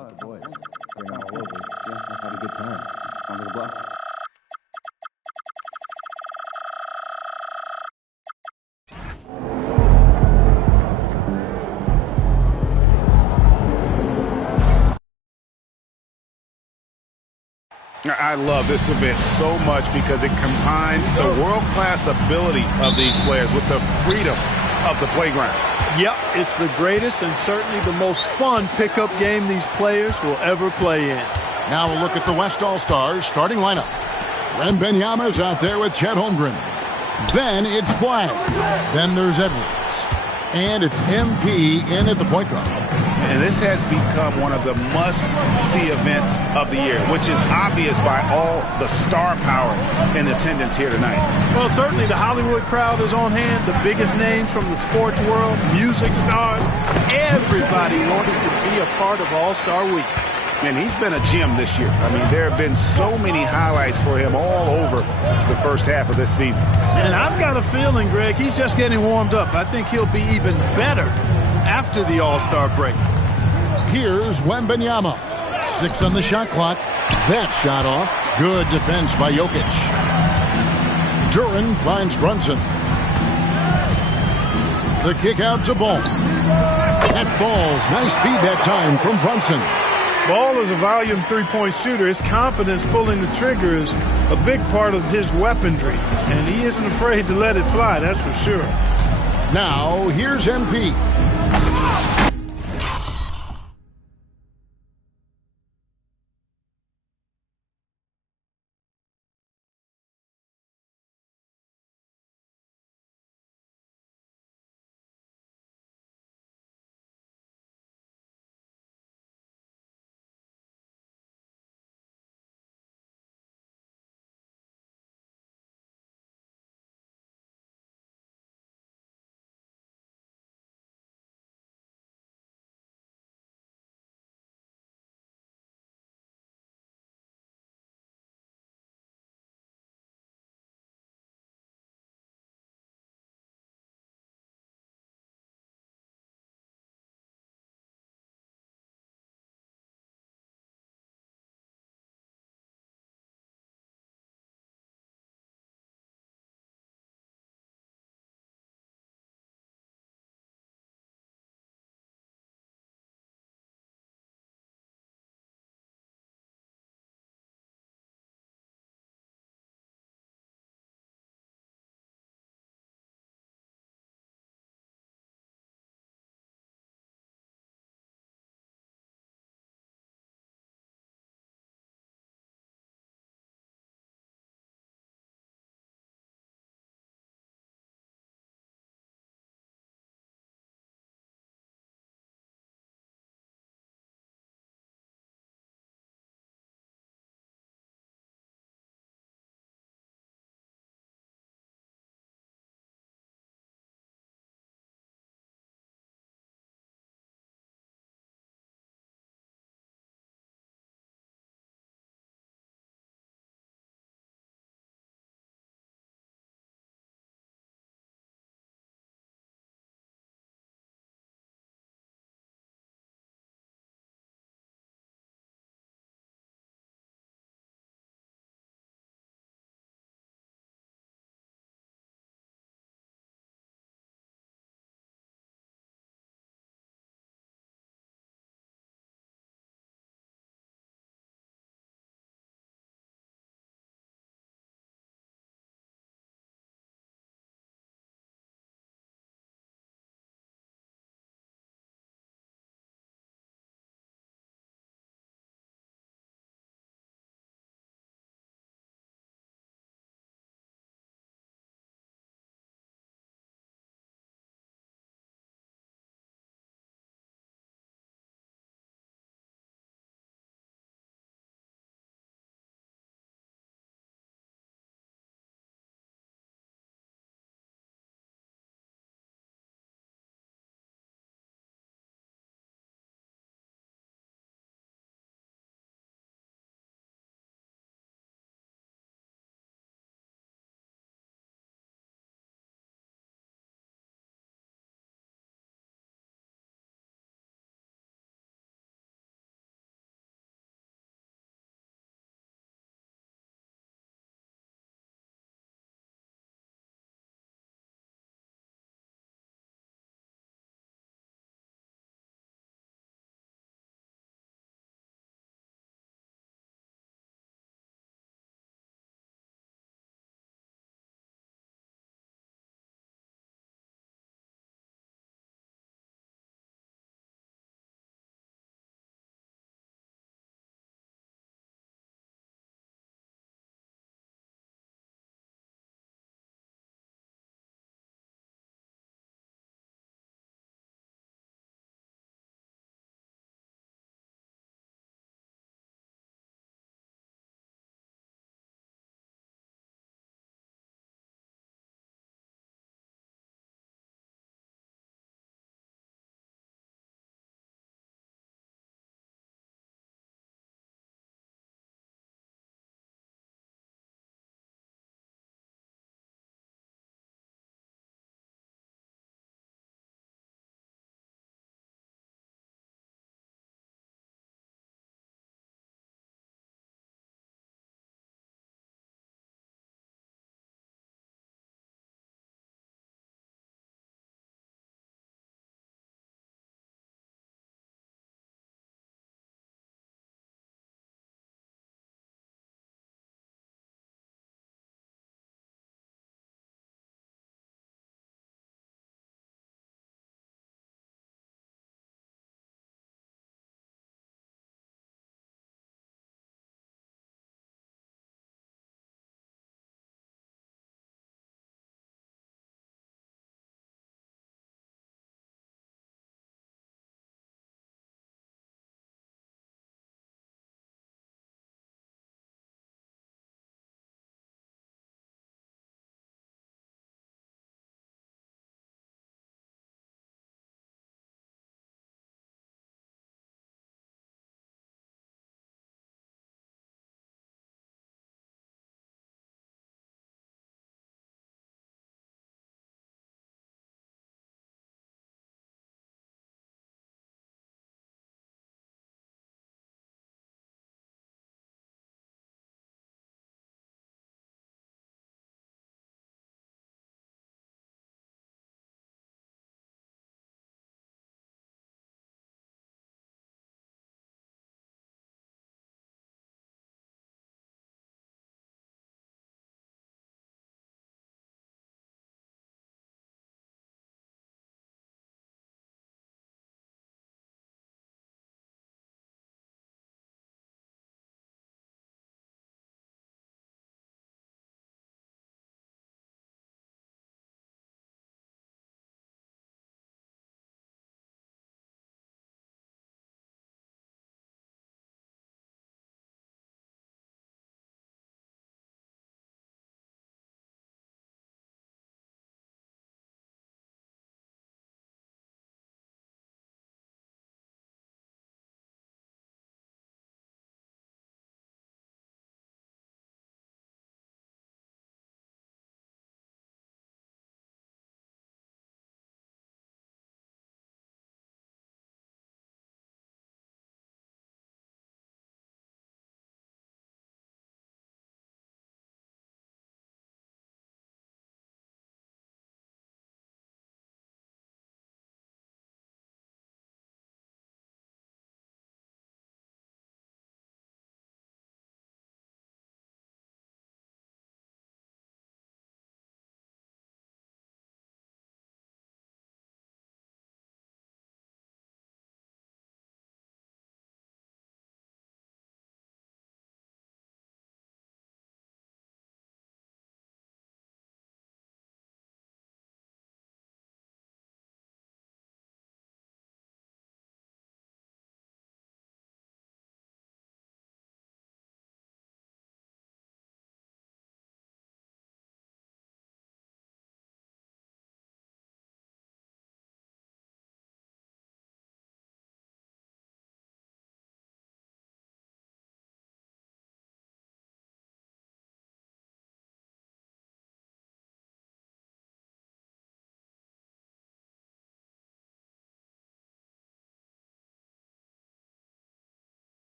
Oh, boys. Bring them all over. Yeah, let's have a good time. Sounds like a bluff. I love this event so much because it combines the world-class ability of these players with the freedom of the playground. Yep, it's the greatest and certainly the most fun pickup game these players will ever play in. Now we'll look at the West All-Stars starting lineup. Wembanyama's out there with Chet Holmgren. Then it's Flagg. Then there's Edwards. And it's MP in at the point guard. And this has become one of the must-see events of the year, which is obvious by all the star power in attendance here tonight. Well, certainly the Hollywood crowd is on hand, the biggest names from the sports world, music stars. Everybody wants to be a part of All-Star Week. And he's been a gem this year. I mean, there have been so many highlights for him all over the first half of this season. And I've got a feeling, Greg, he's just getting warmed up. I think he'll be even better after the All-Star break. Here's Wembanyama. 6 on the shot clock. That shot off. Good defense by Jokic. Duran finds Brunson. The kick out to Ball. That falls. Nice feed that time from Brunson. Ball is a volume three-point shooter. His confidence pulling the trigger is a big part of his weaponry. And he isn't afraid to let it fly, that's for sure. Now, here's MP.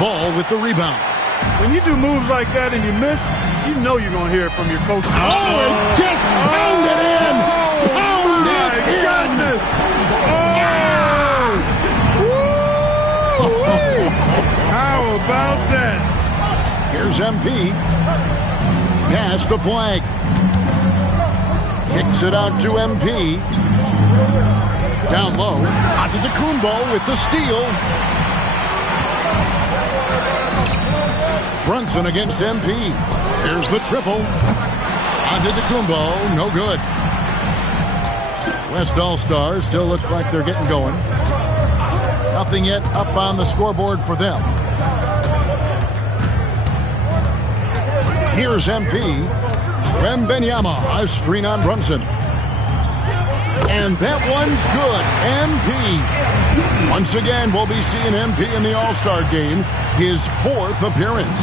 Ball with the rebound. When you do moves like that and you miss, you know you're going to hear it from your coach. Oh, just pound it in. Pound it in. Goodness. How about that? Here's MP. Pass the flag. Kicks it out to MP. Down low. Antetokounmpo with the steal. Brunson against MP. Here's the triple. Antetokounmpo, no good. West All-Stars still look like they're getting going. Nothing yet up on the scoreboard for them. Here's MP. Wembanyama, a screen on Brunson. And that one's good. MP. Once again, we'll be seeing MP in the All-Star game. His 4th appearance.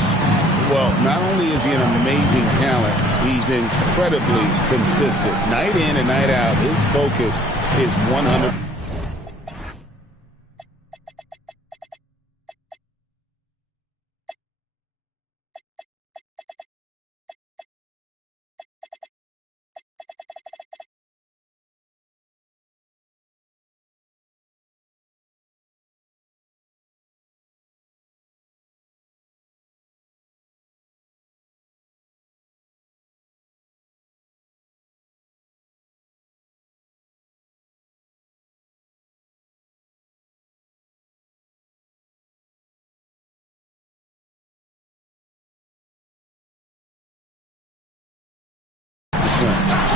Well, not only is he an amazing talent, he's incredibly consistent. Night in and night out, his focus is 100%.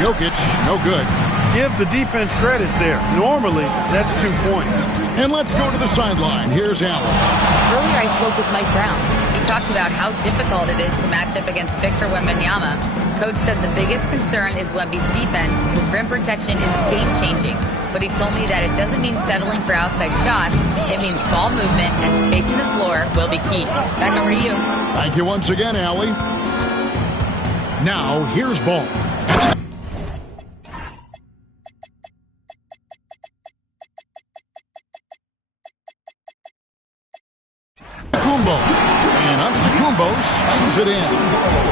Jokic, no good. Give the defense credit there. Normally, that's 2 points. And let's go to the sideline. Here's Allen. Earlier, I spoke with Mike Brown. He talked about how difficult it is to match up against Victor Wembanyama. Coach said the biggest concern is Wemby's defense. His rim protection is game-changing. But he told me that it doesn't mean settling for outside shots. It means ball movement and spacing the floor will be key. Back over to you. Thank you once again, Allie. Now, here's Ball. And Antetokounmpo slams it in.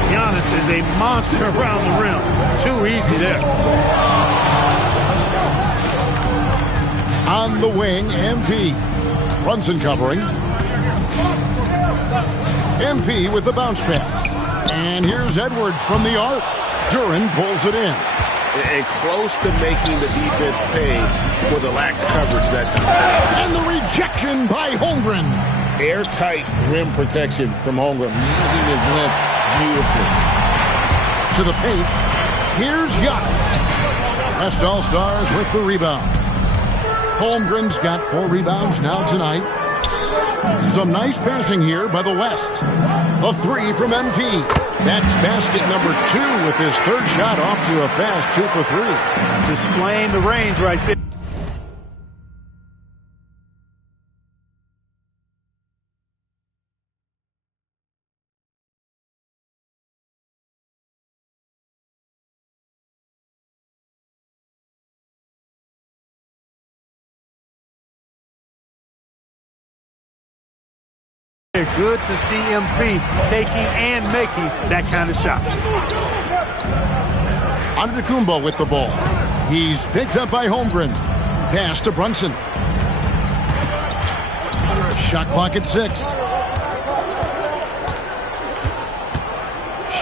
Giannis is a monster around the rim. Too easy there. On the wing, MP. Brunson covering. MP with the bounce pass. And here's Edwards from the arc. Duran pulls it in. And close to making the defense pay for the lax coverage that time. And the rejection by Holmgren. Airtight rim protection from Holmgren, using his length beautifully. To the paint, here's Giannis. West All-Stars with the rebound. Holmgren's got 4 rebounds now tonight. Some nice passing here by the West. A 3 from MP. That's basket number 2 with his 3rd shot off to a fast 2 for 3. Displaying the range right there. Good to see MP taking and making that kind of shot. Antetokounmpo with the ball. He's picked up by Holmgren. Pass to Brunson. Shot clock at 6.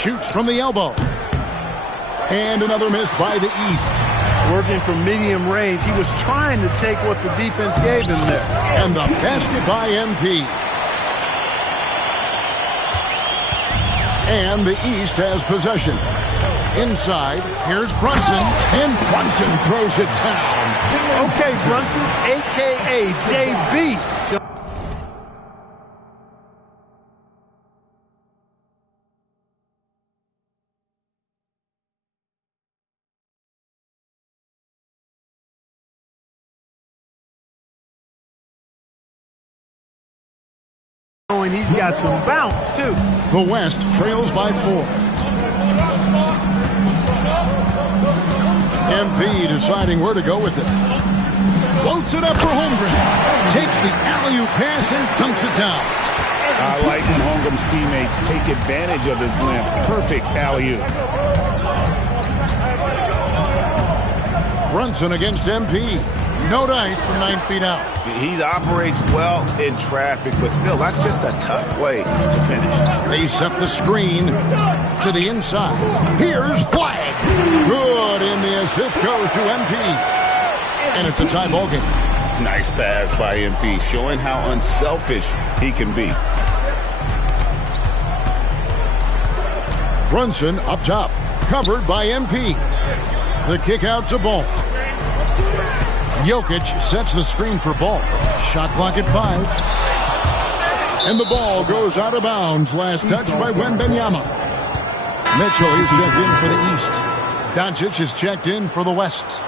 Shoots from the elbow. And another miss by the East. Working from medium range. He was trying to take what the defense gave him there. And the basket by MP. And the East has possession. Inside, here's Brunson, and Brunson throws it down. Okay, Brunson, a.k.a. JB. And he's got some bounce, too. The West trails by 4. MP deciding where to go with it. Floats it up for Holmgren. Takes the alley-oop pass and dunks it down. I like when Holmgren's teammates take advantage of his limp. Perfect alley-oop. Brunson against MP. No dice from 9 feet out. He operates well in traffic, but still, that's just a tough play to finish. They set the screen to the inside. Here's Flag. Good, and the assist goes to MP. And it's a tie ball game. Nice pass by MP, showing how unselfish he can be. Brunson up top, covered by MP. The kick out to Ball. Jokic sets the screen for Ball. Shot clock at 5. And the ball goes out of bounds. Last touch by Wembanyama. Mitchell is checked in for the East. Doncic is checked in for the West.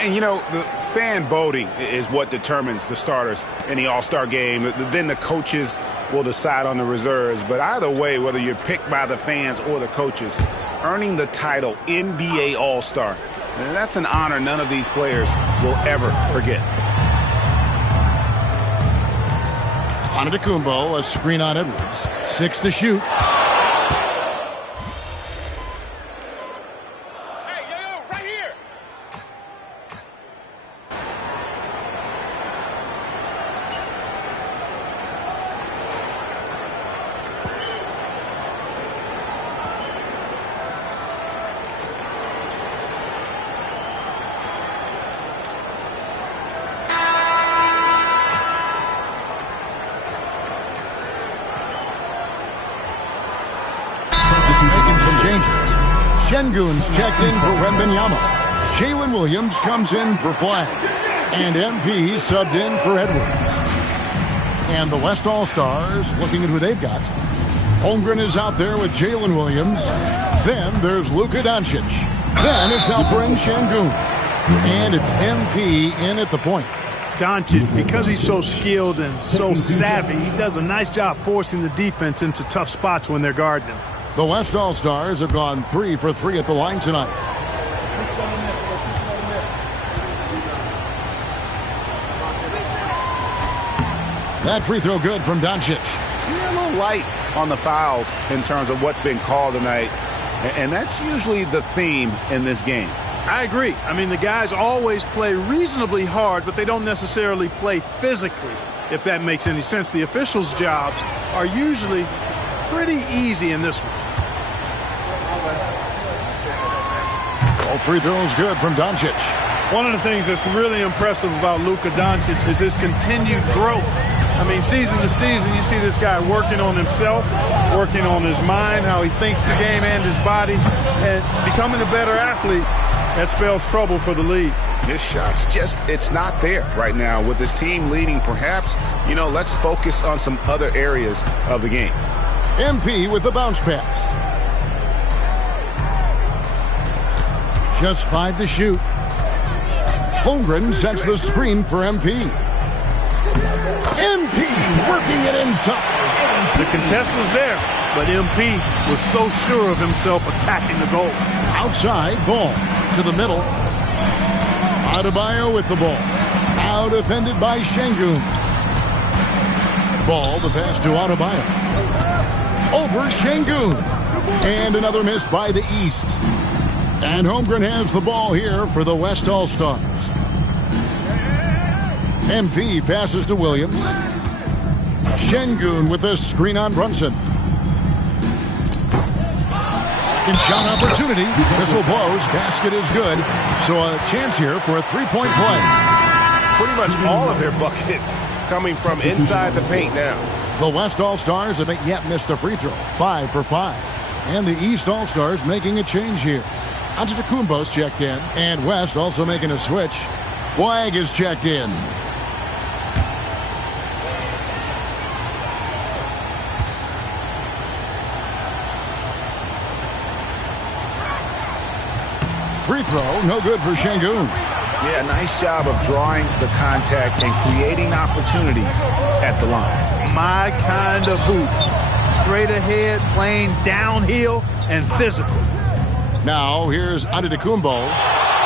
And, you know, the fan voting is what determines the starters in the All-Star game. Then the coaches will decide on the reserves. But either way, whether you're picked by the fans or the coaches, earning the title NBA All-Star, that's an honor none of these players will ever forget. Antetokounmpo, a screen on Edwards. 6 to shoot. Şengün's checked in for Wembanyama. Jalen Williams comes in for Flag. And MP subbed in for Edwards. And the West All-Stars looking at who they've got. Holmgren is out there with Jalen Williams. Then there's Luka Doncic. Then it's Alperen Şengün. And it's MP in at the point. Doncic, because he's so skilled and so savvy, he does a nice job forcing the defense into tough spots when they're guarding him. The West All-Stars have gone 3 for 3 at the line tonight. That free throw good from Doncic. You're a little light on the fouls in terms of what's been called tonight. And that's usually the theme in this game. I agree. I mean, the guys always play reasonably hard, but they don't necessarily play physically, if that makes any sense. The officials' jobs are usually pretty easy in this one. All free throws good from Doncic. One of the things that's really impressive about Luka Doncic is his continued growth. I mean, season to season, you see this guy working on himself, working on his mind, how he thinks the game and his body, and becoming a better athlete. That spells trouble for the league. His shot's just, it's not there right now. With his team leading, perhaps, you know, let's focus on some other areas of the game. MP with the bounce pass. Just 5 to shoot. Holmgren sets the screen for MP. MP working it inside. The contest was there, but MP was so sure of himself attacking the goal. Outside, Ball to the middle. Adebayo with the ball. Out defended by Şengün. Ball, the pass to Adebayo. Over Şengün. And another miss by the East. And Holmgren has the ball here for the West All-Stars. MP passes to Williams. Şengün with a screen on Brunson. Second shot opportunity. Whistle blows. Basket is good. So a chance here for a three-point play. Pretty much all of their buckets coming from inside the paint now. The West All-Stars have yet missed a free throw. 5 for 5. And the East All-Stars making a change here. Antetokounmpo's checked in. And West also making a switch. Flag is checked in. Free throw, no good for Şengün. Yeah, nice job of drawing the contact and creating opportunities at the line. My kind of hoops. Straight ahead, playing downhill, and physical. Now, here's Antetokounmpo.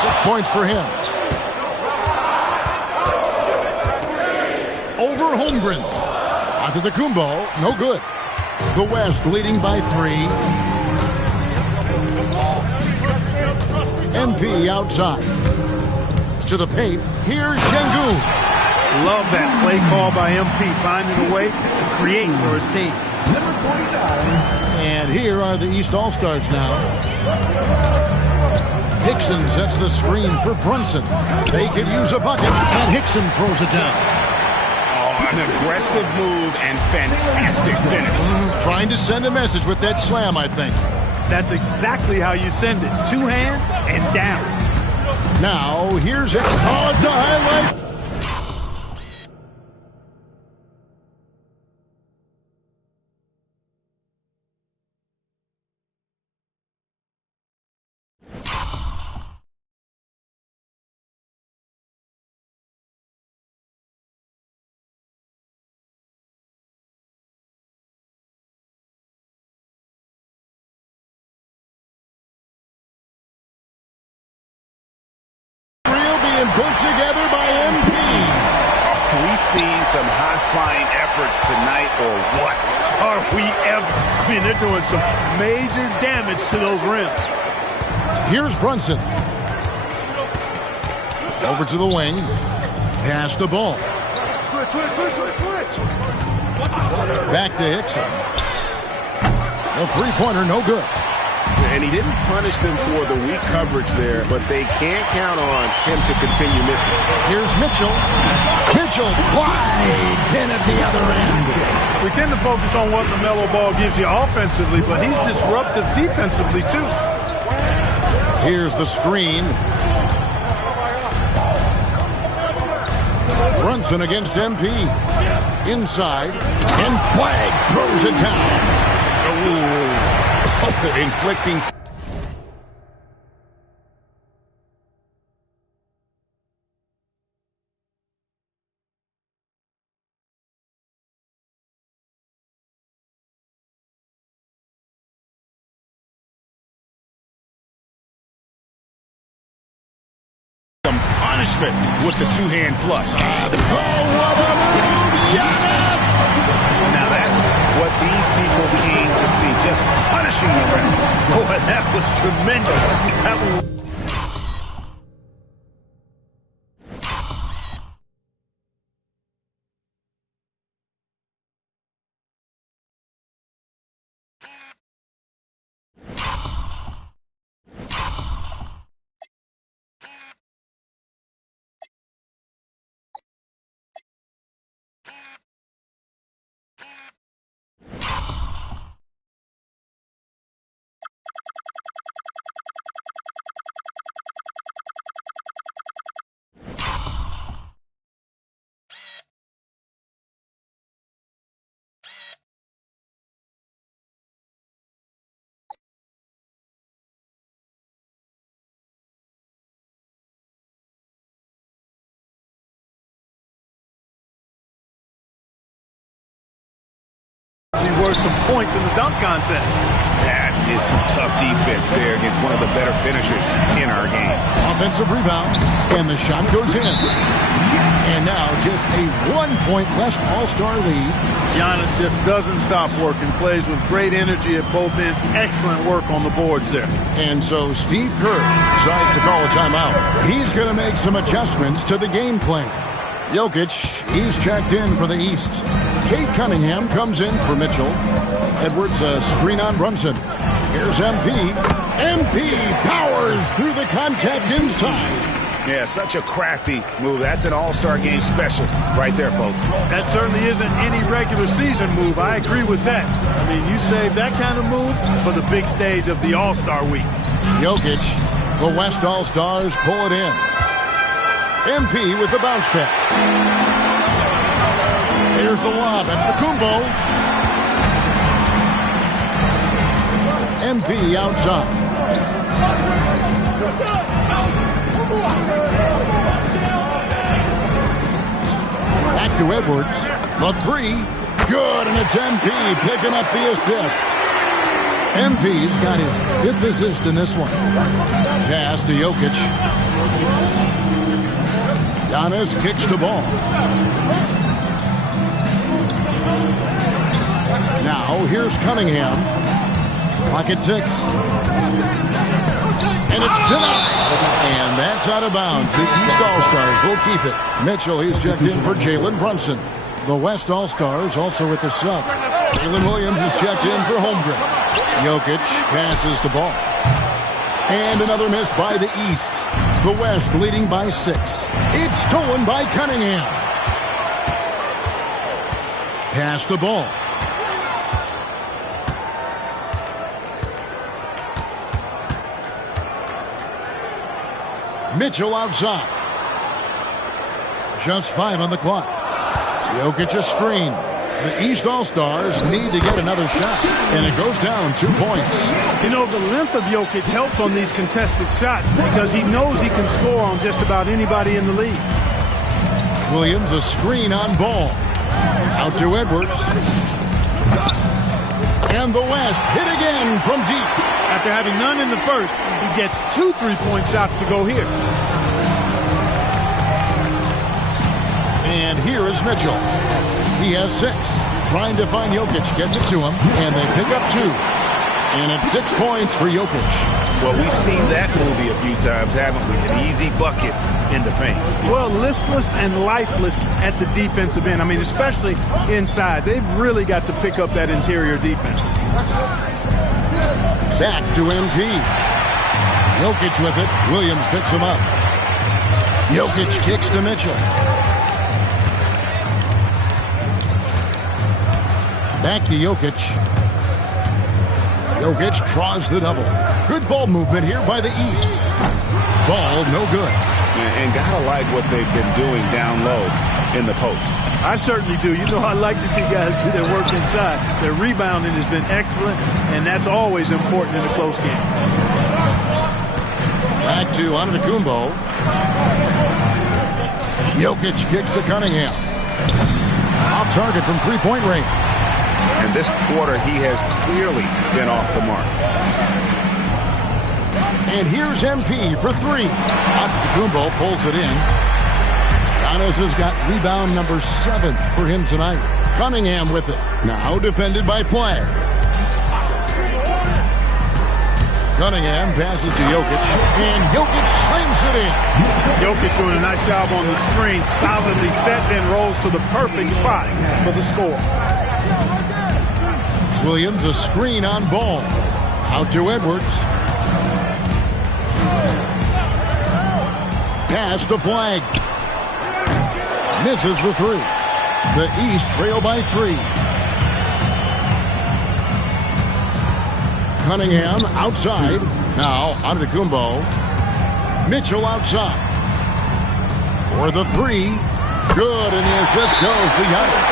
6 points for him. Over Holmgren. Antetokounmpo, no good. The West leading by 3. MP outside. To the paint, here's Şengün. Love that play call by MP, finding a way to create for his team. And here are the East All-Stars now. Hickson sets the screen for Brunson. They could use a bucket, and Hickson throws it down. Oh, an aggressive move and fantastic finish. Trying to send a message with that slam, I think. That's exactly how you send it. 2 hands and down. Now, here's it. Oh, it's a highlight. Being put together by MP. We see some high-flying efforts tonight, or what? Are we ever? I mean, they're doing some major damage to those rims. Here's Brunson. Over to the wing. Pass the ball. Switch. Back to Hickson. The three-pointer, no good. And he didn't punish them for the weak coverage there, but they can't count on him to continue missing. Here's Mitchell. Mitchell glides in at the other end. We tend to focus on what LaMelo Ball gives you offensively, but he's disruptive defensively, too. Here's the screen. Brunson against MP. Inside. And Flag throws it down. Ooh. Inflicting some punishment with the two-hand flush. Oh, what a move! Giannis! Now that's what these people came to see, just punishing the rim. Boy, that was tremendous. That was... There were some points in the dunk contest. That is some tough defense there against one of the better finishers in our game. Offensive rebound, and the shot goes in. And now just a 1-point West All-Star lead. Giannis just doesn't stop working, plays with great energy at both ends. Excellent work on the boards there. And so Steve Kerr decides to call a timeout. He's going to make some adjustments to the game plan. Jokic, he's checked in for the East. Kate Cunningham comes in for Mitchell. Edwards, a screen on Brunson. Here's MP. MP powers through the contact inside. Yeah, such a crafty move. That's an all-star game special right there, folks. That certainly isn't any regular season move. I agree with that. I mean, you save that kind of move for the big stage of the All-Star week. Jokic, the West All-Stars pull it in. MP with the bounce pass. Here's the lob at Antetokounmpo. MP outside. Back to Edwards. The three. Good, and it's MP picking up the assist. MP's got his 5th assist in this one. Pass to Jokic. Giannis kicks the ball. Now, here's Cunningham. Clock at 6. And it's denied. And that's out of bounds. The East All-Stars will keep it. Mitchell, he's checked in for Jalen Brunson. The West All-Stars also with the sub. Jalen Williams is checked in for Holmgren. Jokic passes the ball. And another miss by the East. The West leading by 6. It's stolen by Cunningham. Pass the ball. Mitchell outside. Just 5 on the clock. Jokic a screen. The East All-Stars need to get another shot. And it goes down 2 points. You know, the length of Jokic helps on these contested shots because he knows he can score on just about anybody in the league. Williams a screen on ball. Out to Edwards. And the West hit again from deep. After having none in the first, he gets 2 3-point shots to go here. And here is Mitchell. He has 6. Trying to find Jokic. Gets it to him. And they pick up 2. And it's 6 points for Jokic. Well, we've seen that movie a few times, haven't we? An easy bucket in the paint. Well, listless and lifeless at the defensive end. I mean, especially inside. They've really got to pick up that interior defense. Back to MP. Jokic with it. Williams picks him up. Jokic kicks to Mitchell. Back to Jokic. Jokic draws the double. Good ball movement here by the East. Ball no good. And gotta like what they've been doing down low in the post. I certainly do. You know, I like to see guys do their work inside. Their rebounding has been excellent, and that's always important in a close game. Back to Antetokounmpo. Jokic kicks to Cunningham. Off target from 3-point range. And this quarter, he has clearly been off the mark. And here's MP for 3. Antetokounmpo pulls it in. Giannis has got rebound number 7 for him tonight. Cunningham with it. Now defended by Flag. Cunningham passes to Jokic. And Jokic slams it in. Jokic doing a nice job on the screen. Solidly set, then rolls to the perfect spot for the score. Williams a screen on ball. Out to Edwards. Pass to Flag. Misses the 3. The East trail by 3. Cunningham outside. Now Antetokounmpo. Mitchell outside. For the 3. Good, and the assist goes to Giannis.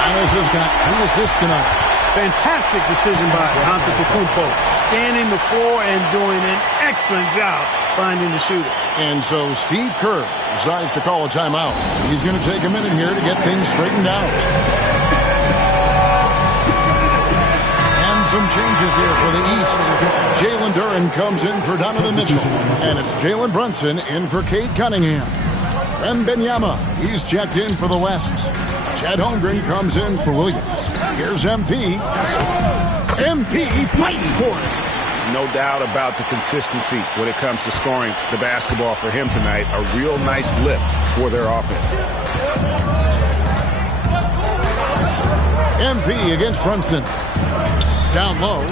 Giannis has got 3 assists tonight. Fantastic decision by Antetokounmpo. Scanning the floor and doing an excellent job finding the shooter. And so Steve Kerr decides to call a timeout. He's going to take a minute here to get things straightened out. And some changes here for the East. Jalen Duren comes in for Donovan Mitchell. And it's Jalen Brunson in for Cade Cunningham. Wembanyama, he's checked in for the West. Chet Holmgren comes in for Williams. Here's MP. MP fights for it. No doubt about the consistency when it comes to scoring the basketball for him tonight. A real nice lift for their offense. MP against Brunson. Down low.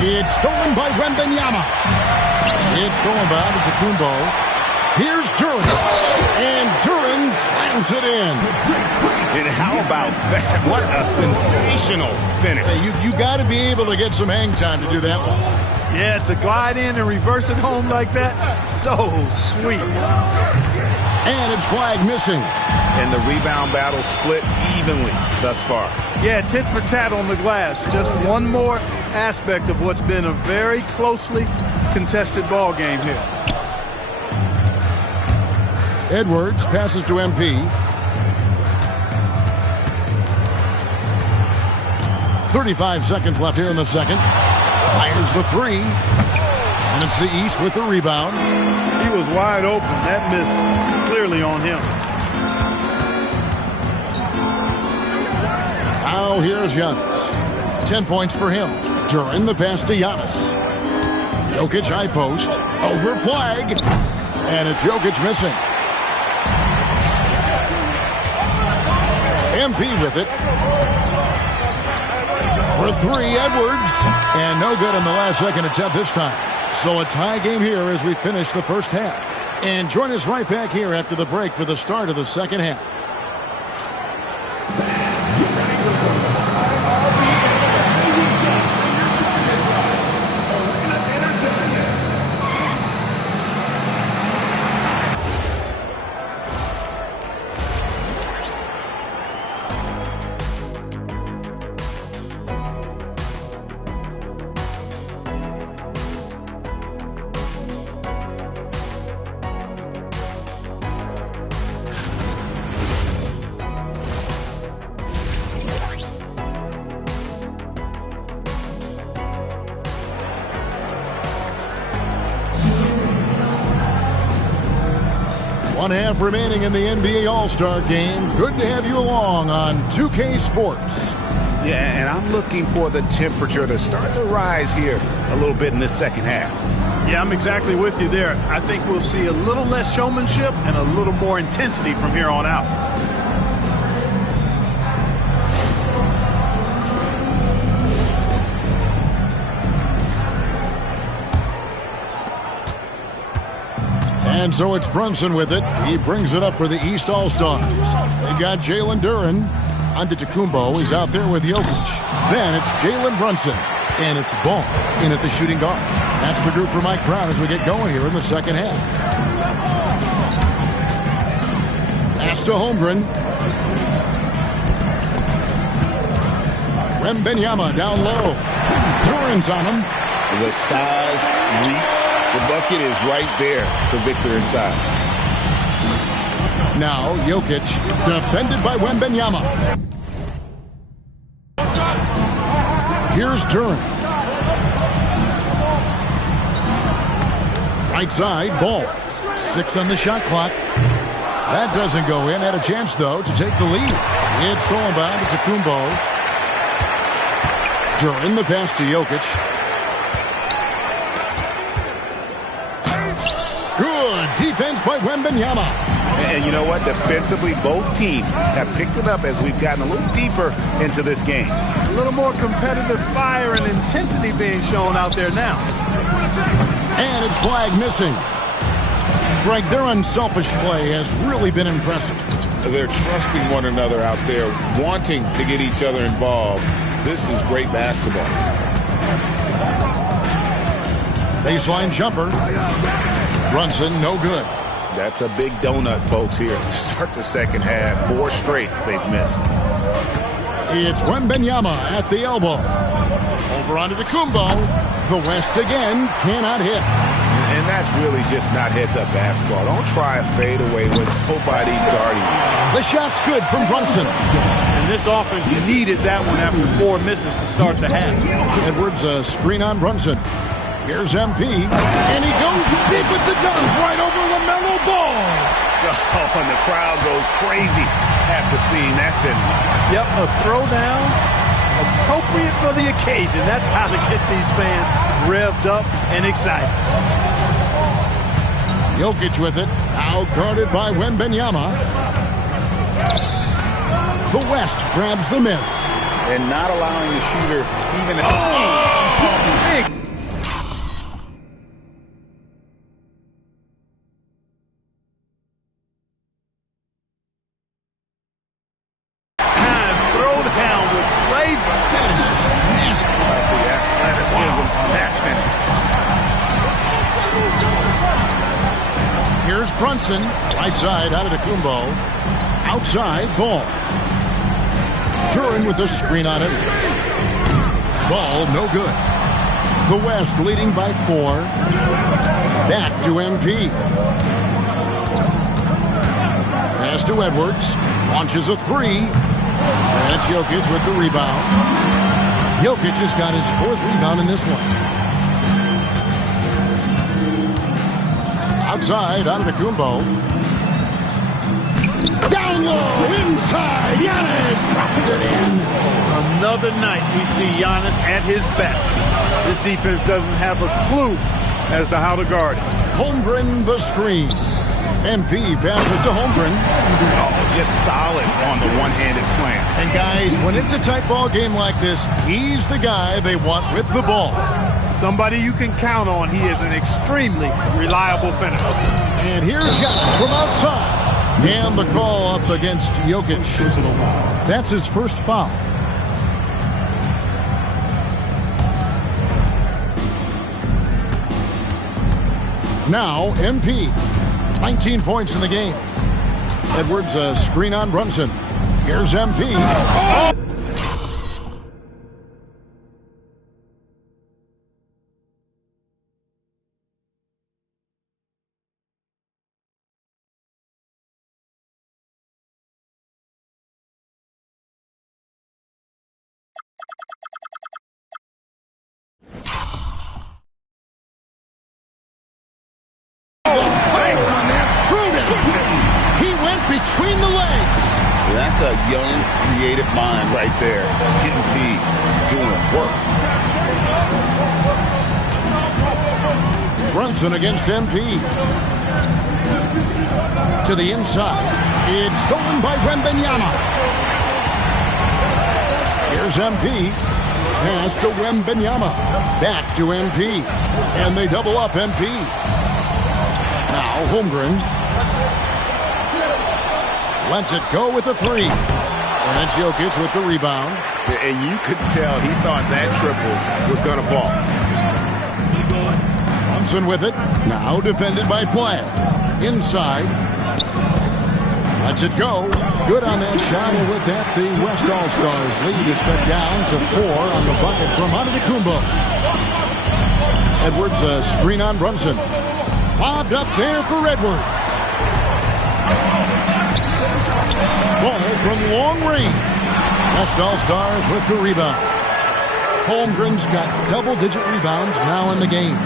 It's stolen by Wembanyama. It's stolen by Antetokounmpo. Here's Duren. And Duren slams it in. And how about that? What a sensational finish. Hey, you got to be able to get some hang time to do that one. Yeah, to glide in and reverse it home like that, so sweet. And it's Flag missing. And the rebound battle split evenly thus far. Yeah, tit for tat on the glass. Just one more aspect of what's been a very closely contested ball game here. Edwards passes to MP. 35 seconds left here in the second. Fires the 3. And it's the East with the rebound. He was wide open. That miss clearly on him. Now here's Giannis. 10 points for him. During the pass to Giannis. Jokic high post. Over flag. And it's Jokic missing. MP with it. For three, Edwards. And no good on the last second attempt this time. So a tie game here as we finish the first half. And join us right back here after the break for the start of the second half. One half remaining in the NBA All-Star Game. Good to have you along on 2K Sports. Yeah, and I'm looking for the temperature to start to rise here a little bit in this second half. Yeah, I'm exactly with you there. I think we'll see a little less showmanship and a little more intensity from here on out. And so it's Brunson with it. He brings it up for the East All-Stars. They've got Jalen Duren. Antetokounmpo is out there with Jokic. Then it's Jalen Brunson. And it's Ball in at the shooting guard. That's the group for Mike Brown as we get going here in the second half. Pass to Holmgren. Wembanyama down low. Duren's on him. The size, reach, the bucket is right there for Victor inside. Now Jokic, defended by Wembanyama. Here's Duren. Right side, Ball. 6 on the shot clock. That doesn't go in. Had a chance, though, to take the lead. It's stolen by Antetokounmpo. Duren the pass to Jokic. Good defense by Wembanyama. And you know what? Defensively, both teams have picked it up as we've gotten a little deeper into this game. A little more competitive fire and intensity being shown out there now. And it's flag missing. Greg, their unselfish play has really been impressive. They're trusting one another out there, wanting to get each other involved. This is great basketball. Baseline jumper. Brunson, no good. That's a big donut, folks, here to start the second half. 4 straight they've missed. It's Wembanyama at the elbow. Over onto the Kumbo. The West again cannot hit. And that's really just not heads-up basketball. Don't try a fadeaway when nobody's guarding you. The shot's good from Brunson. And this offense needed that one after 4 misses to start the half. Edwards, a screen on Brunson. Here's MP. And he goes deep with the dunk right over LaMelo Ball. Oh, and the crowd goes crazy after seeing that finish. Yep, a throwdown appropriate for the occasion. That's how to get these fans revved up and excited. Jokic with it. Now guarded by Wembanyama. The West grabs the miss. And not allowing the shooter even... Big. Brunson, right side, out of the Kumbo. Outside, Ball. Duren with the screen on it. Ball, no good. The West leading by 4. Back to MP. Pass to Edwards. Launches a 3. That's Jokic with the rebound. Jokic has got his 4th rebound in this one. Outside, Antetokounmpo. Down low, inside, Giannis drops it in. Another night we see Giannis at his best. This defense doesn't have a clue as to how to guard it. Holmgren the screen. MP passes to Holmgren. Oh, just solid on the one-handed slam. And guys, when it's a tight ball game like this, he's the guy they want with the ball. Somebody you can count on. He is an extremely reliable finisher. And here's Giannis from outside. And the call up against Jokic. That's his first foul. Now, MP. 19 points in the game. Edwards, a screen on Brunson. Here's MP. Oh! Between the legs. That's a young, creative mind right there. MP doing work. Brunson against MP. To the inside. It's stolen by Wembanyama. Here's MP. Pass to Wembanyama. Back to MP. And they double up MP. Now Holmgren. Lets it go with a three. And that's Jokic with the rebound. And you could tell he thought that triple was going to fall. Brunson with it. Now defended by Flagg. Inside. Lets it go. Good on that shot. And with that, the West All-Stars lead is cut down to 4 on the bucket from Antetokounmpo. Edwards, a screen on Brunson. Bobbed up there for Edwards. Ball from long range. West All-Stars with the rebound. Holmgren's got double-digit rebounds now in the game.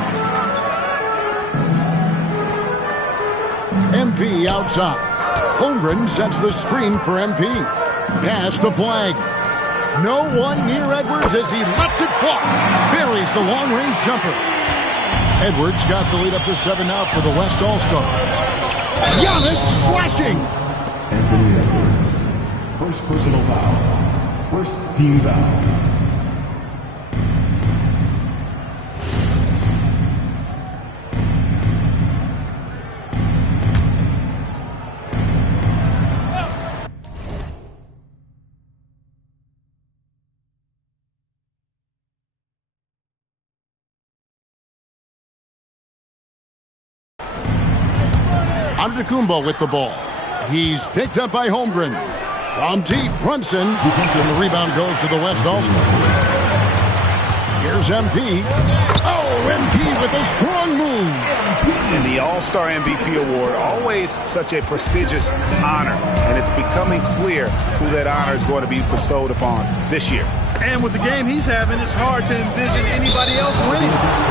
MP outside. Holmgren sets the screen for MP. Pass to Flagg. No one near Edwards as he lets it fly. Buries the long-range jumper. Edwards got the lead up to 7 now for the West All-Stars. Giannis slashing. Anthony Edwards. First personal foul. First team foul. Antetokounmpo with the ball. He's picked up by Holmgren. From deep, Brunson. And the rebound goes to the West All-Stars. Here's MP. Oh, MP with a strong move. And the All-Star MVP award, always such a prestigious honor. And it's becoming clear who that honor is going to be bestowed upon this year. And with the game he's having, it's hard to envision anybody else winning.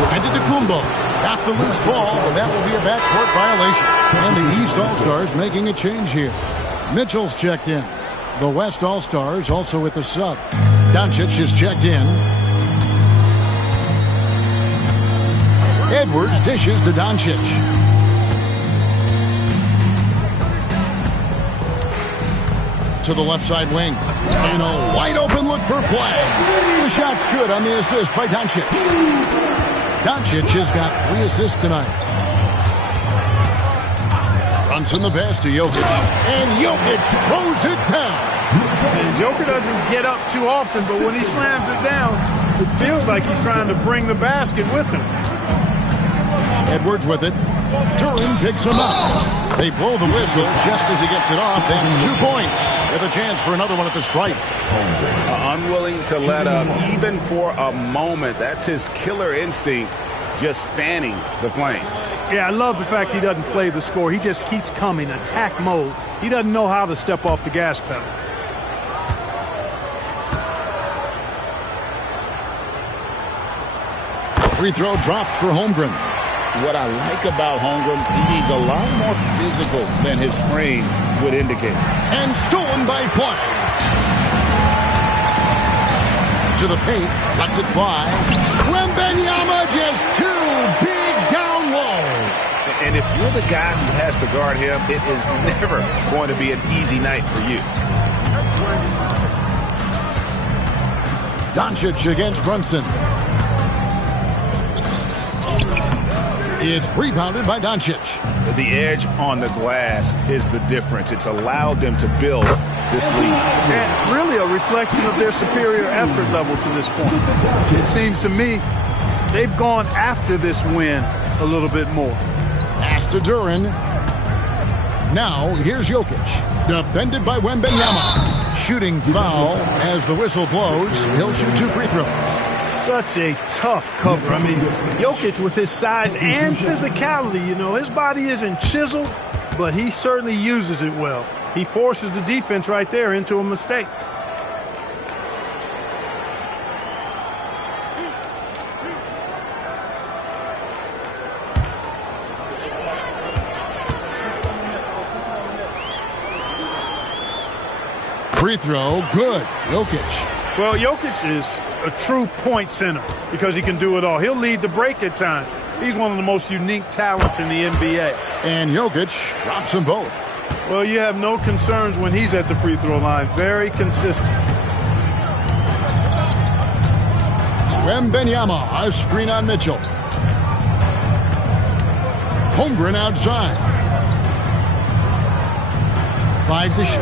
Antetokounmpo got the loose ball, but that will be a backcourt violation. And the East All-Stars making a change here. Mitchell's checked in. The West All-Stars also with the sub. Doncic is checked in. Edwards dishes to Doncic. To the left side wing. And a wide open look for Flagg. The shot's good on the assist by Doncic. Doncic has got 3 assists tonight. Brunson the pass to Jokic. And Jokic throws it down. And Joker doesn't get up too often, but when he slams it down, it feels like he's trying to bring the basket with him. Edwards with it. Turin picks him up. They blow the whistle just as he gets it off. That's 2 points with a chance for another one at the stripe. Unwilling to let up even for a moment. That's his killer instinct, just fanning the flames. Yeah, I love the fact he doesn't play the score. He just keeps coming, attack mode. He doesn't know how to step off the gas pedal. Free throw drops for Holmgren. What I like about Holmgren, he's a lot more physical than his frame would indicate. And stolen by Fly. To the paint, lets it fly. Wembanyama just too big down low. And if you're the guy who has to guard him, it is never going to be an easy night for you. Doncic against Brunson. It's rebounded by Doncic. The edge on the glass is the difference. It's allowed them to build this lead. And really a reflection of their superior effort level to this point. It seems to me they've gone after this win a little bit more. Pass to Duran. Now here's Jokic. Defended by Wembanyama. Shooting foul as the whistle blows. He'll shoot 2 free throws. Such a tough cover. I mean, Jokic with his size and physicality, you know, his body isn't chiseled, but he certainly uses it well. He forces the defense right there into a mistake. Free throw, good. Jokic. Well, Jokic is a true point center because he can do it all. He'll lead the break at times. He's one of the most unique talents in the NBA. And Jokic drops them both. Well, you have no concerns when he's at the free throw line. Very consistent. Wembanyama, a screen on Mitchell. Holmgren outside. 5 to shoot.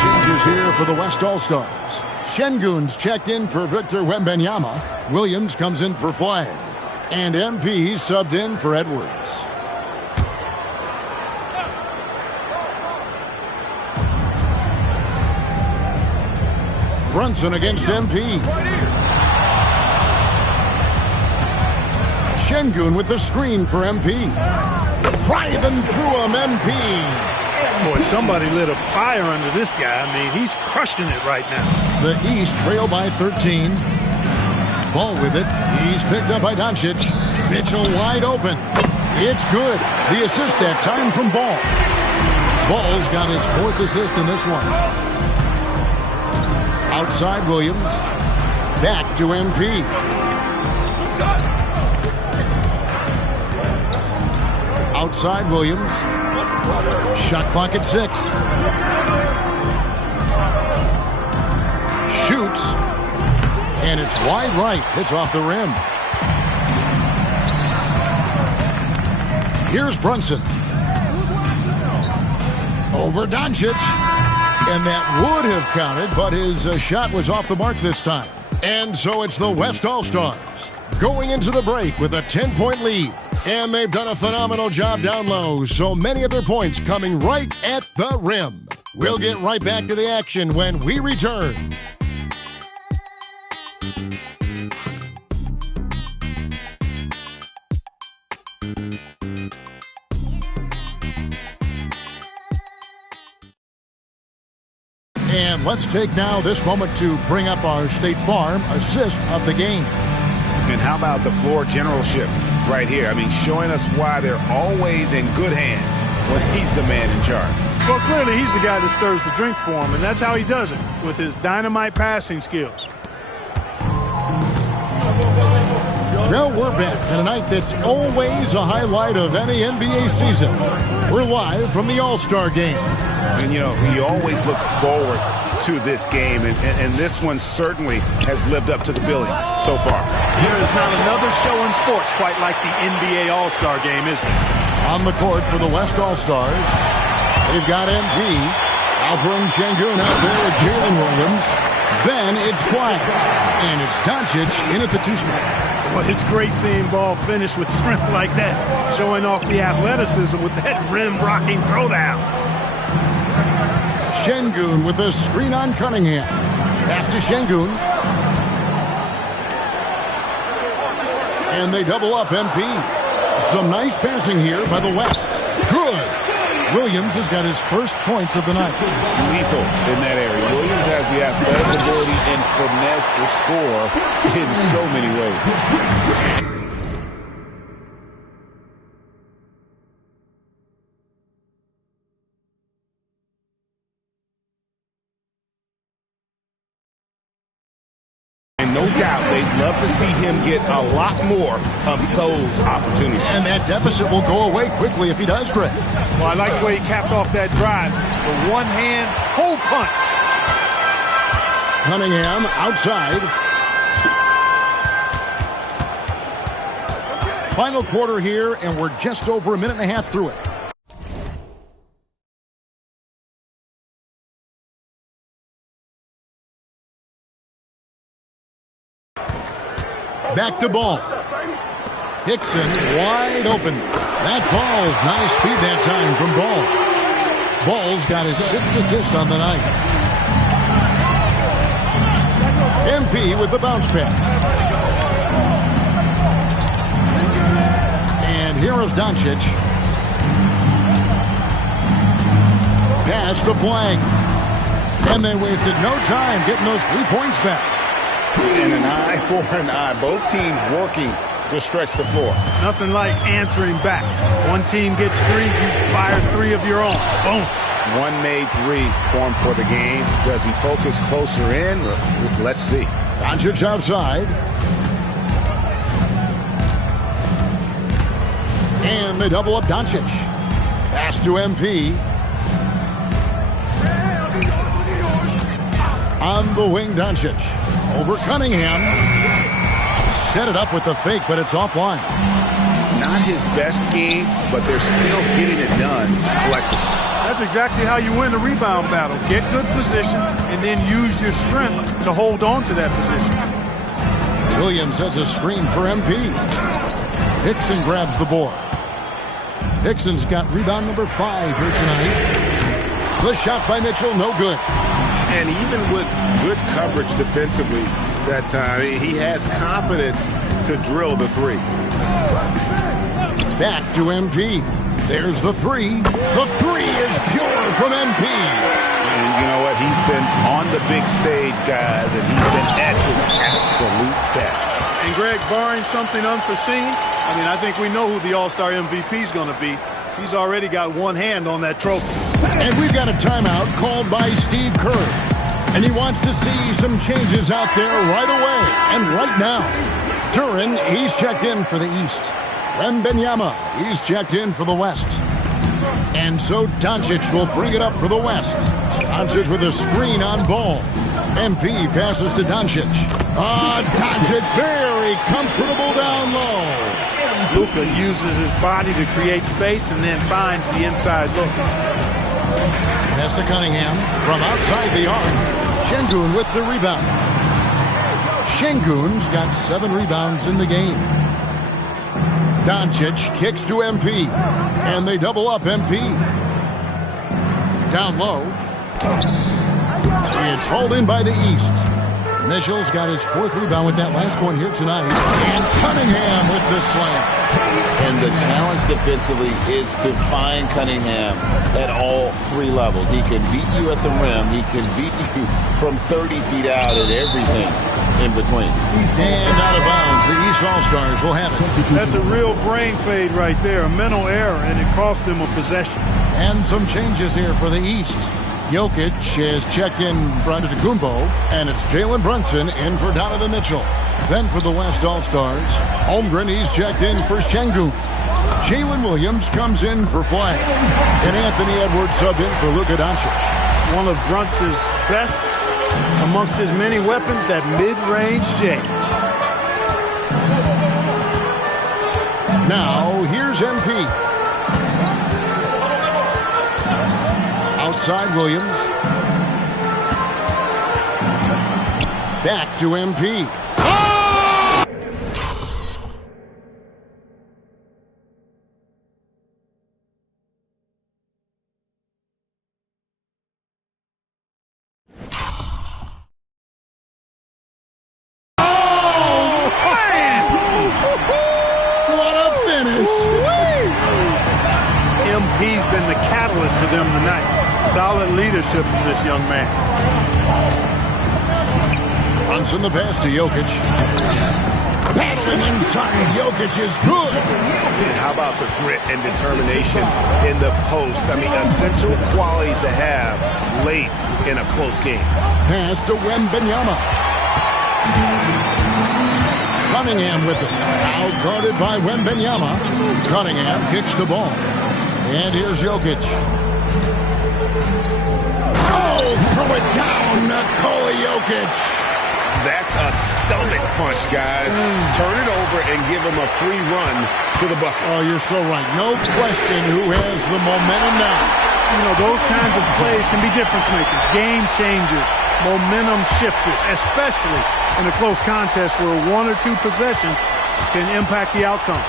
Changes here for the West All-Stars. Şengün's checked in for Victor Wembanyama. Williams comes in for Flag. And MP subbed in for Edwards. Brunson against MP. Şengün with the screen for MP. Driving through him, MP. Boy, somebody lit a fire under this guy. I mean, he's crushing it right now. The East trail by 13. Ball with it. He's picked up by Doncic. Mitchell wide open. It's good. The assist that time from Ball. Ball's got his 4th assist in this one. Outside Williams. Back to MP. Outside Williams. Shot clock at 6. Shoots. And it's wide right. It's off the rim. Here's Brunson. Over Doncic. And that would have counted, but his shot was off the mark this time. And so it's the West All-Stars going into the break with a 10-point lead. And they've done a phenomenal job down low, so many of their points coming right at the rim. We'll get right back to the action when we return. And let's take now this moment to bring up our State Farm assist of the game. And how about the floor generalship right here? I mean, showing us why they're always in good hands when he's the man in charge. Well, clearly he's the guy that stirs the drink for him, and that's how he does it, with his dynamite passing skills. Well, we're back on a night that's always a highlight of any NBA season. We're live from the All-Star Game. And, you know, you always look forward to this game, and this one certainly has lived up to the billing so far. There is not another show in sports quite like the NBA All-Star Game, is there? On the court for the West All-Stars, they've got MP, Alperen Şengün out there with Jalen Williams. Then it's Flag, and it's Doncic in at the 2 spot. Well, it's great seeing ball finish with strength like that, showing off the athleticism with that rim-rocking throwdown. Şengün with a screen on Cunningham. Pass to Şengün. And they double up MP. Some nice passing here by the West. Good. Williams has got his first points of the night. Lethal in that area. Williams has the athletic ability and finesse to score in so many ways. And no doubt they'd love to see him get a lot more of those opportunities. And that deficit will go away quickly if he does, Greg. Well, I like the way he capped off that drive. The one-hand hole punch. Cunningham outside. Final quarter here, and we're just over a minute and a half through it. Back to Ball. Hickson wide open. That falls. Nice speed that time from Ball. Ball's got his 6th assist on the night. MP with the bounce pass. And here is Doncic. Pass to Flag. And they wasted no time getting those 3 points back. And an eye for an eye. Both teams working to stretch the floor. Nothing like answering back. One team gets 3, you fire 3 of your own. Boom. One made 3 formed for the game. Does he focus closer in? Let's see. Doncic outside. And they double up Doncic. Pass to MP. On the wing, Doncic. Over Cunningham. Set it up with the fake, but it's offline. Not his best game, but they're still getting it done collectively. That's exactly how you win the rebound battle. Get good position and then use your strength to hold on to that position. Williams has a screen for MP. Hickson grabs the board. Hickson's got rebound number 5 here tonight. The shot by Mitchell, no good. And even with good coverage defensively that time, he has confidence to drill the 3. Back to MP. There's the 3. The 3 is pure from MP. And you know what? He's been on the big stage, guys, and he's been at his absolute best. And Greg, barring something unforeseen, I think we know who the All-Star MVP is going to be. He's already got one hand on that trophy. And we've got a timeout called by Steve Kerr. And he wants to see some changes out there right away and right now. Duran, he's checked in for the East. Wembanyama, he's checked in for the West. And so Doncic will bring it up for the West. Doncic with a screen on Ball. MP passes to Doncic. Doncic very comfortable down low. Luka uses his body to create space and then finds the inside look. Pass to Cunningham from outside the arc. Şengün with the rebound. Şengün's got 7 rebounds in the game. Doncic kicks to MP. And they double up MP. Down low. It's hauled in by the East. Mitchell's got his 4th rebound with that last one here tonight. And Cunningham with the slam. And the challenge defensively is to find Cunningham at all 3 levels. He can beat you at the rim. He can beat you from 30 feet out and everything in between. And out of bounds, the East All-Stars will have it. That's a real brain fade right there, a mental error, and it cost them a possession. And some changes here for the East. Jokic has checked in for Antetokounmpo, and it's Jalen Brunson in for Donovan Mitchell. Then for the West All-Stars, Holmgren, he's checked in for Şengün. Jalen Williams comes in for Flag. And Anthony Edwards subbed in for Luka Doncic. One of Brunson's best amongst his many weapons, that mid-range jam. Now, here's MP. Outside Williams. Back to MP. for them tonight. Solid leadership from this young man. Brunson the pass to Jokic. Battling inside. Jokic is good. And how about the grit and determination in the post? I mean, essential qualities to have late in a close game. Pass to Wembanyama. Cunningham with it. Out guarded by Wembanyama. Cunningham kicks the ball. And here's Jokic. Oh, throw it down. Nikola Jokic. That's a stomach punch, guys. Turn it over and give him a free run to the bucket. Oh, you're so right. No question who has the momentum now. You know, those kinds of plays can be difference makers, game changers, momentum shifters, especially in a close contest where one or two possessions can impact the outcome.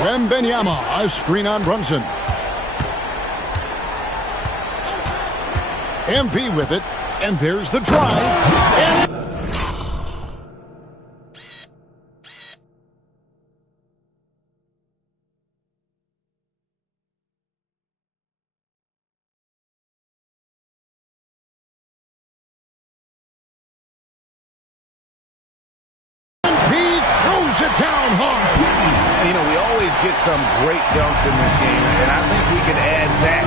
Wembanyama, a screen on Brunson. MP with it, and there's the drive. And he throws it down hard. You know, we always get some great dunks in this game, and I think we can add that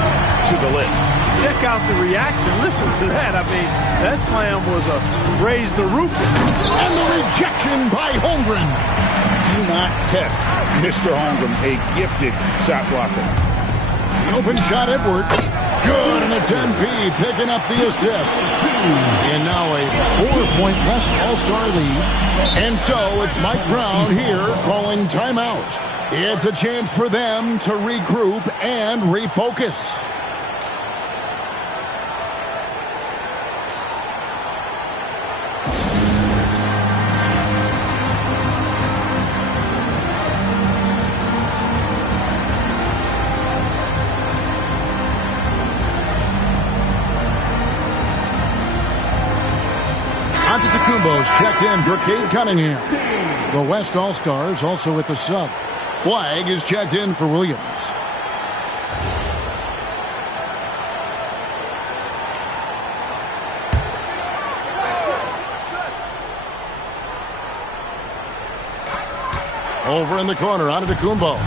to the list. Check out the reaction. Listen to that. I mean, that slam was a raise the roof. And the rejection by Holmgren. Do not test Mr. Holmgren, a gifted shot blocker. The open shot, Edwards. Good, and it's MP picking up the assist. And now a 4-point West All-Star lead. And so it's Mike Brown here calling timeout. It's a chance for them to regroup and refocus. Antetokounmpo's checked in for Cade Cunningham. The West All-Stars also with the sub. Flag is checked in for Williams. Over in the corner, Antetokounmpo.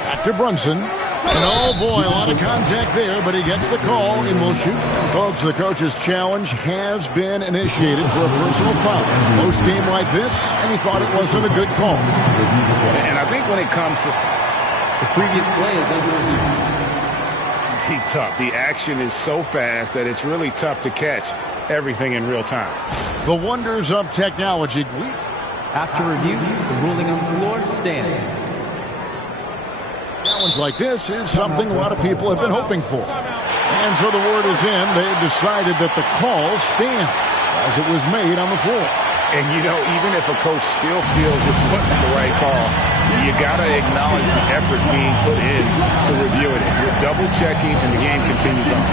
Back to Brunson. And oh boy, a lot of contact there, but he gets the call and will shoot. Folks, the coach's challenge has been initiated for a personal foul. Close game like this, and he thought it wasn't a good call. And I think when it comes to the previous play is under review. Tough. The action is so fast that it's really tough to catch everything in real time. The wonders of technology. After review, the ruling on the floor stands. Challenge like this is something a lot of people have been hoping for. And so the word is in. They've decided that the call stands as it was made on the floor. And, you know, even if a coach still feels this wasn't the right call, you got to acknowledge the effort being put in to reviewing it. You're double-checking, and the game continues on.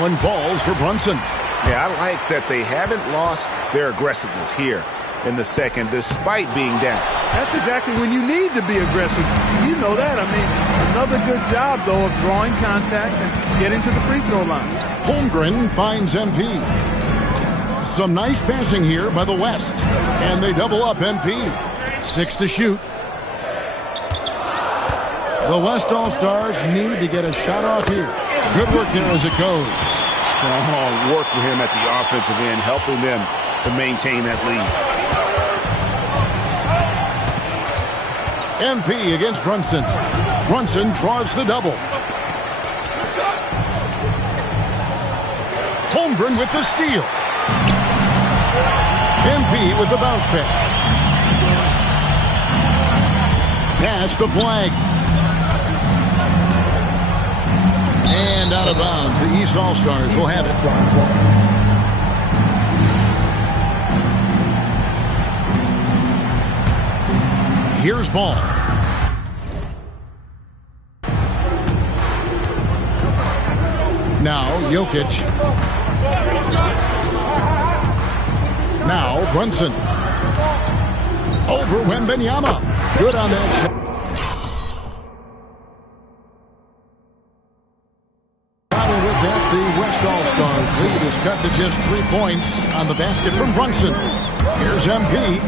One falls for Brunson. Yeah, I like that they haven't lost their aggressiveness here in the second, despite being down. That's exactly when you need to be aggressive. You know that. I mean, another good job, though, of drawing contact and getting to the free throw line. Holmgren finds MP. Some nice passing here by the West. And they double up MP. 6 to shoot. The West All-Stars need to get a shot off here. Good work there as it goes. Strong work for him at the offensive end, helping them to maintain that lead. MP against Brunson. Brunson draws the double. Holmgren with the steal. MP with the bounce pass. Pass to Flag. And out of bounds, the East All-Stars will have it. Here's ball. Now Jokic. Now Brunson. Over Wembanyama. Good on that shot. With that, the West All-Stars lead is cut to just 3 points on the basket from Brunson. Here's MP.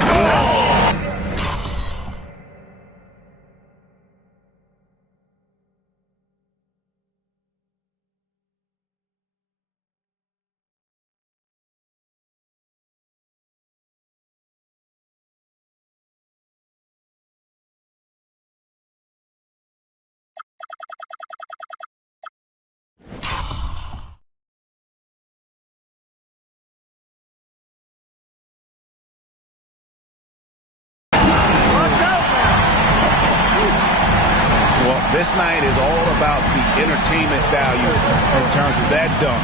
This night is all about the entertainment value in terms of that dunk.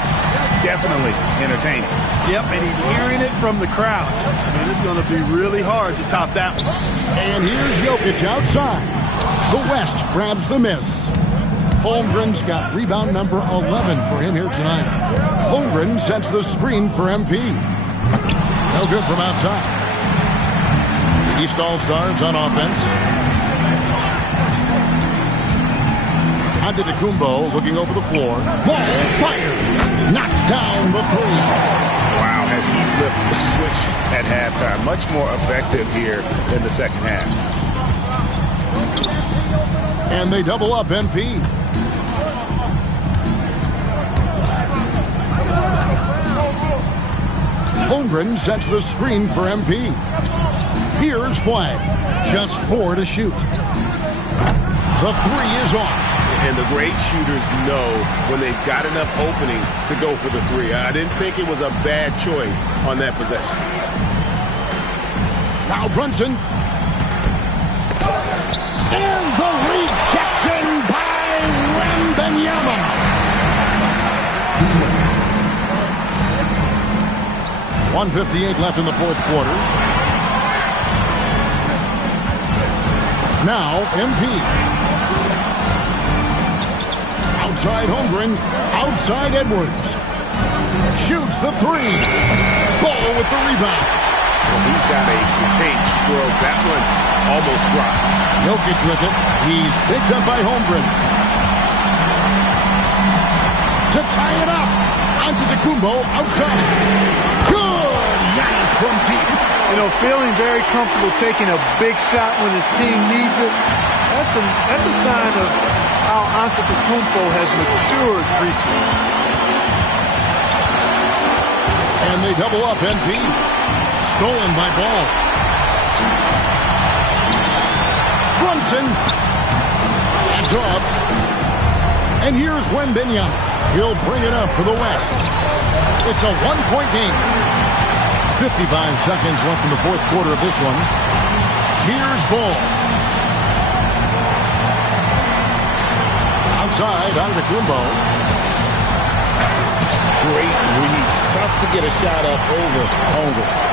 Definitely entertaining. Yep, and he's hearing it from the crowd. I mean, it's going to be really hard to top that one. And here's Jokic outside. The West grabs the miss. Holmgren's got rebound number 11 for him here tonight. Holmgren sets the screen for MP. No good from outside. The East All-Stars on offense. Antetokounmpo looking over the floor. Ball fired. Knocks down the three. Wow, has he flipped the switch at halftime. Much more effective here in the second half. And they double up MP. Holmgren sets the screen for MP. Here's Flag. Just 4 to shoot. The three is off. And the great shooters know when they've got enough opening to go for the three. I didn't think it was a bad choice on that possession. Now Brunson. And the rejection by Wembanyama. 1:58 left in the fourth quarter. Now MP. Outside Holmgren, outside Edwards. Shoots the three. Ball with the rebound. Well, he's got a great stroke. That one almost dropped. Jokic with it. He's picked up by Holmgren. To tie it up. Antetokounmpo outside. Good. Giannis from deep. You know, feeling very comfortable taking a big shot when his team needs it. That's a sign of how Antetokounmpo has matured recently. And they double up NP. Stolen by Ball. Brunson. That's off. And here's Wembanyama. He'll bring it up for the West. It's a one-point game. 55 seconds left in the fourth quarter of this one. Here's Ball. Outside, Antetokounmpo. Great reach. Tough to get a shot up over Holmgren.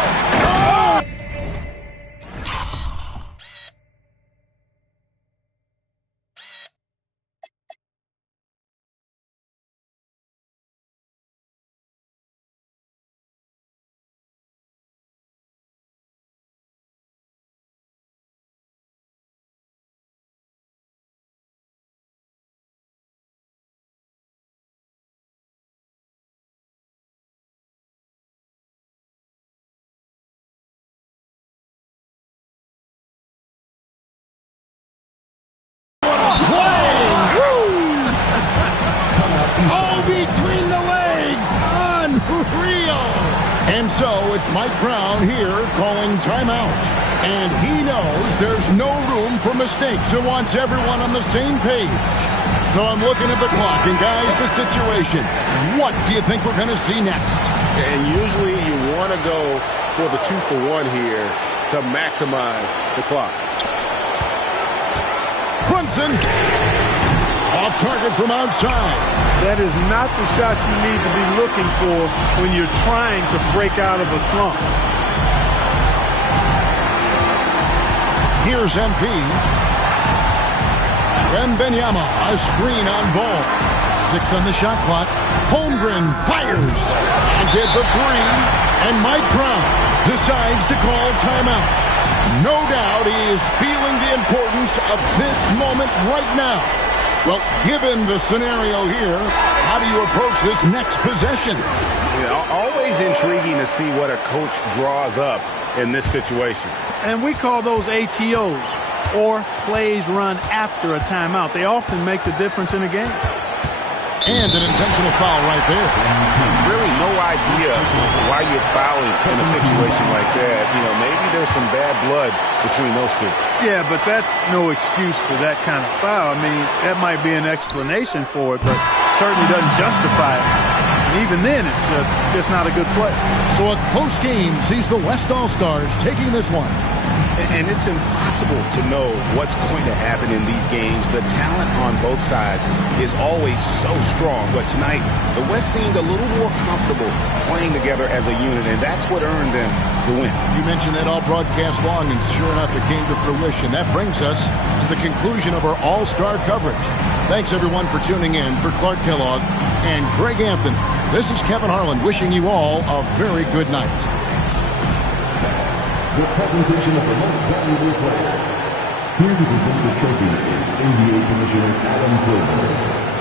And so it's Mike Brown here calling timeout. And he knows there's no room for mistakes and wants everyone on the same page. So I'm looking at the clock, and guys, the situation. What do you think we're going to see next? And usually you want to go for the 2-for-1 here to maximize the clock. Brunson Off target from outside. That is not the shot you need to be looking for when you're trying to break out of a slump. Here's MP. Wembanyama, a screen on ball. 6 on the shot clock. Holmgren fires. And did the three. And Mike Brown decides to call timeout. No doubt he is feeling the importance of this moment right now. Well, given the scenario here, how do you approach this next possession? Always intriguing to see what a coach draws up in this situation. And we call those ATOs, or plays run after a timeout. They often make the difference in a game. And an intentional foul right there. Really no idea why you're fouling in a situation like that. Maybe there's some bad blood between those two. Yeah, but that's no excuse for that kind of foul. I mean, that might be an explanation for it, but certainly doesn't justify it. And even then, it's just not a good play. So a close game sees the West All-Stars taking this one. And it's impossible to know what's going to happen in these games. The talent on both sides is always so strong. But tonight, the West seemed a little more comfortable playing together as a unit, and that's what earned them the win. You mentioned that all broadcast long, and sure enough, it came to fruition. That brings us to the conclusion of our All-Star coverage. Thanks, everyone, for tuning in. For Clark Kellogg and Greg Anthony, this is Kevin Harlan wishing you all a very good night. The presentation of the most valuable player. Here to present the trophy is NBA Commissioner Adam Silver.